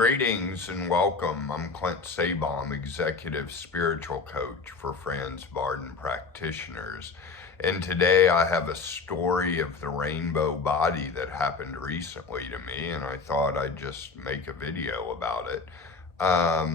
Greetings and welcome. I'm Clint Sabom, Executive Spiritual Coach for Franz Barden Practitioners. And today I have a story of the rainbow body that happened recently to me, and I thought I'd just make a video about it. Why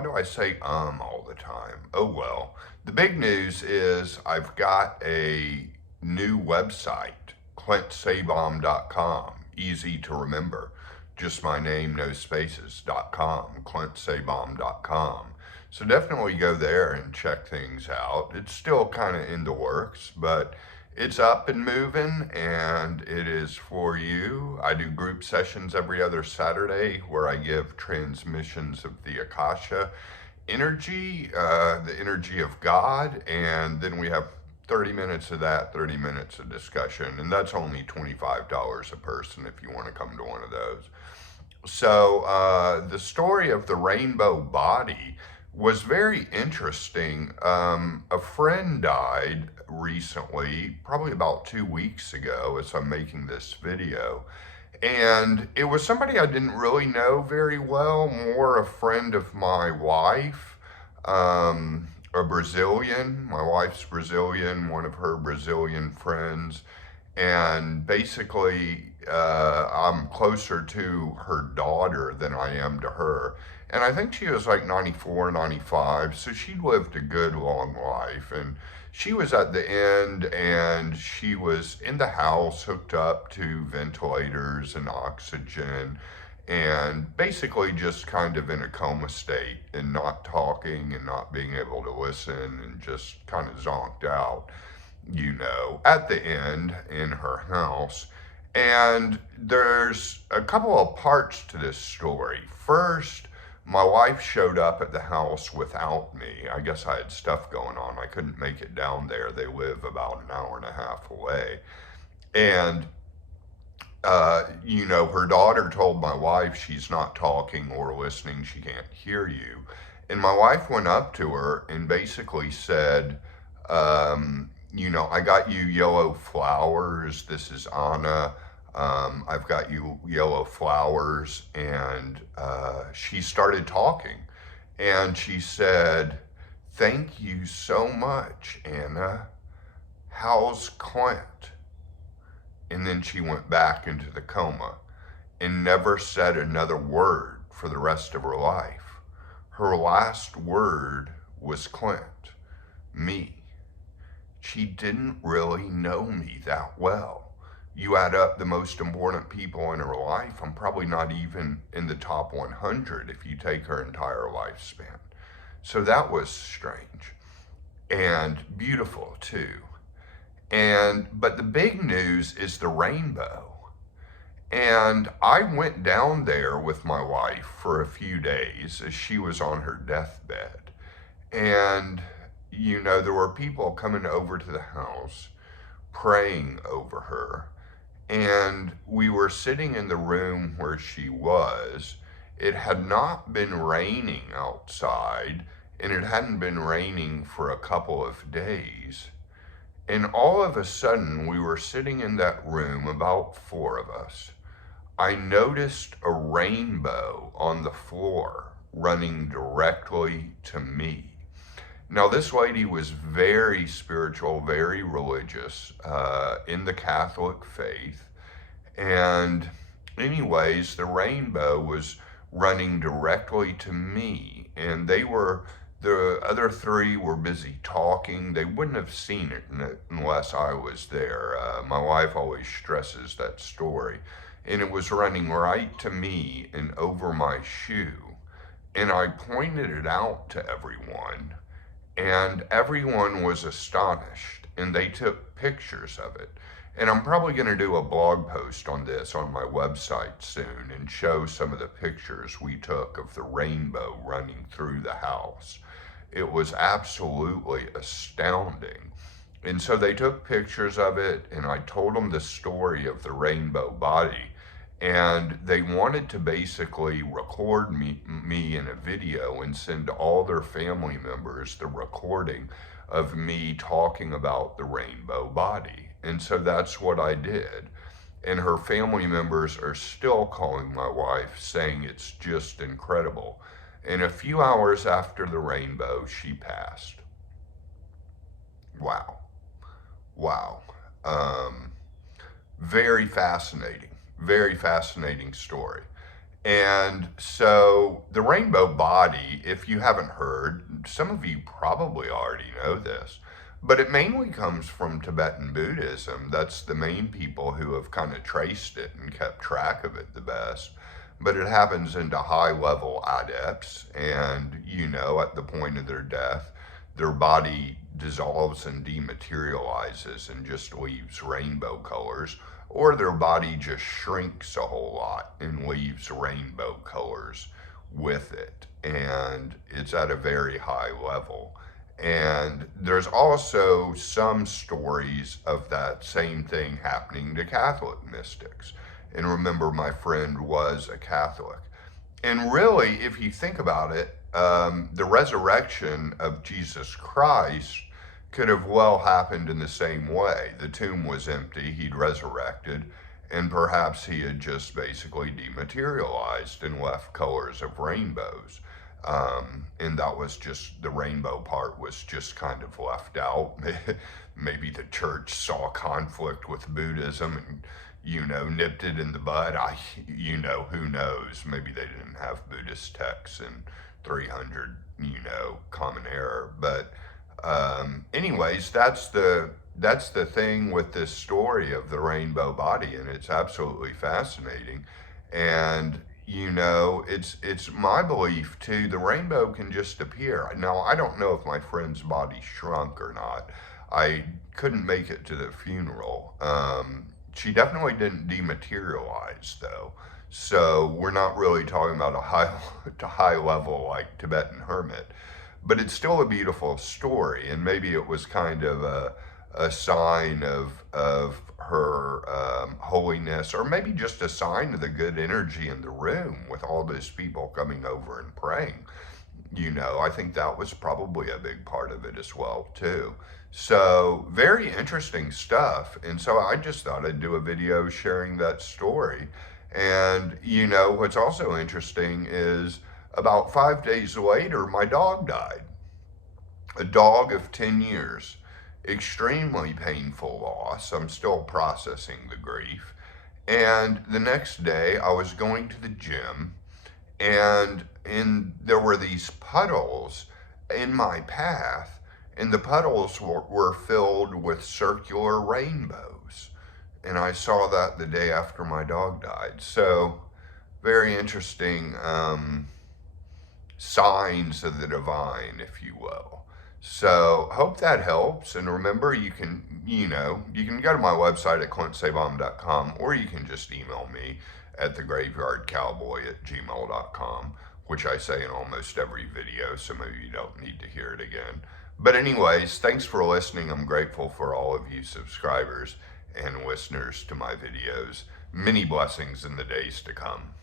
do I say all the time? Oh well. The big news is I've got a new website, ClintSabom.com, easy to remember. Just my name, no spaces.com, ClintSabom.com. So definitely go there and check things out. It's still kind of in the works, but it's up and moving, and it is for you. I do group sessions every other Saturday where I give transmissions of the Akasha energy, the energy of God, and then we have 30 minutes of that, 30 minutes of discussion, and that's only $25 a person if you want to come to one of those. So the story of the rainbow body was very interesting. A friend died recently, probably about 2 weeks ago as I'm making this video. And it was somebody I didn't really know very well, more a friend of my wife, a Brazilian. My wife's Brazilian, one of her Brazilian friends. And basically, I'm closer to her daughter than I am to her. And I think she was like 94, 95, so she'd lived a good long life. And she was at the end, and she was in the house hooked up to ventilators and oxygen, and basically just kind of in a coma state and not talking and not being able to listen and just kind of zonked out, at the end in her house. And there's a couple of parts to this story. First, my wife showed up at the house without me. I guess I had stuff going on. I couldn't make it down there. They live about an hour and a half away. And, her daughter told my wife she's not talking or listening. She can't hear you. And my wife went up to her and basically said, I got you yellow flowers. This is Anna. I've got you yellow flowers. And she started talking. And she said, "Thank you so much, Anna. How's Clint?" And then she went back into the coma and never said another word for the rest of her life. Her last word was Clint, me. She didn't really know me that well. You add up the most important people in her life, I'm probably not even in the top 100 if you take her entire lifespan. So that was strange and beautiful too. But the big news is the rainbow. And I went down there with my wife for a few days as she was on her deathbed. And there were people coming over to the house praying over her. And we were sitting in the room where she was. It had not been raining outside, and it hadn't been raining for a couple of days. And all of a sudden, we were sitting in that room, about 4 of us. I noticed a rainbow on the floor running directly to me. Now, this lady was very spiritual, very religious, in the Catholic faith. And anyways, the rainbow was running directly to me. And the other 3 were busy talking. They wouldn't have seen it unless I was there. My wife always stresses that story. And it was running right to me and over my shoe. And I pointed it out to everyone. And everyone was astonished, and they took pictures of it. And I'm probably going to do a blog post on this on my website soon and show some of the pictures we took of the rainbow running through the house. It was absolutely astounding. And so they took pictures of it, and I told them the story of the rainbow body. And they wanted to basically record me in a video and send all their family members the recording of me talking about the rainbow body. And so that's what I did. And her family members are still calling my wife saying it's just incredible. And a few hours after the rainbow, she passed. Wow. Wow. Um, Very fascinating. Very fascinating story. And so the rainbow body, if you haven't heard, some of you probably already know this, but it mainly comes from Tibetan Buddhism. That's the main people who have kind of traced it and kept track of it the best. But it happens into high level adepts, and at the point of their death, their body dissolves and dematerializes and just leaves rainbow colors, or their body just shrinks a whole lot and leaves rainbow colors with it. And it's at a very high level. And there's also some stories of that same thing happening to Catholic mystics. And remember, my friend was a Catholic. And really, if you think about it, the resurrection of Jesus Christ could have well happened in the same way. The tomb was empty, he'd resurrected, and perhaps he had just basically dematerialized and left colors of rainbows. And that was just, the rainbow part was just kind of left out. Maybe the church saw conflict with Buddhism and, nipped it in the bud. Who knows? Maybe they didn't have Buddhist texts in 300, common era. But anyways, that's the thing with this story of the rainbow body, and it's absolutely fascinating. And it's my belief too. The rainbow can just appear. Now, I don't know if my friend's body shrunk or not. I couldn't make it to the funeral. She definitely didn't dematerialize though. So we're not really talking about a high level like Tibetan hermit, but it's still a beautiful story. And maybe it was kind of a sign of her holiness, or maybe just a sign of the good energy in the room with all those people coming over and praying. I think that was probably a big part of it as well too. So very interesting stuff. And so I just thought I'd do a video sharing that story. And what's also interesting is about 5 days later, my dog died. A dog of 10 years. Extremely painful loss. I'm still processing the grief. And the next day, I was going to the gym, and there were these puddles in my path, and the puddles were filled with circular rainbows. And I saw that the day after my dog died. So, very interesting signs of the divine, if you will. So, hope that helps. And remember, you can go to my website at clintsaybom.com, or you can just email me at thegraveyardcowboy@gmail.com, which I say in almost every video, so maybe you don't need to hear it again. But anyways, thanks for listening. I'm grateful for all of you subscribers and listeners to my videos. Many blessings in the days to come.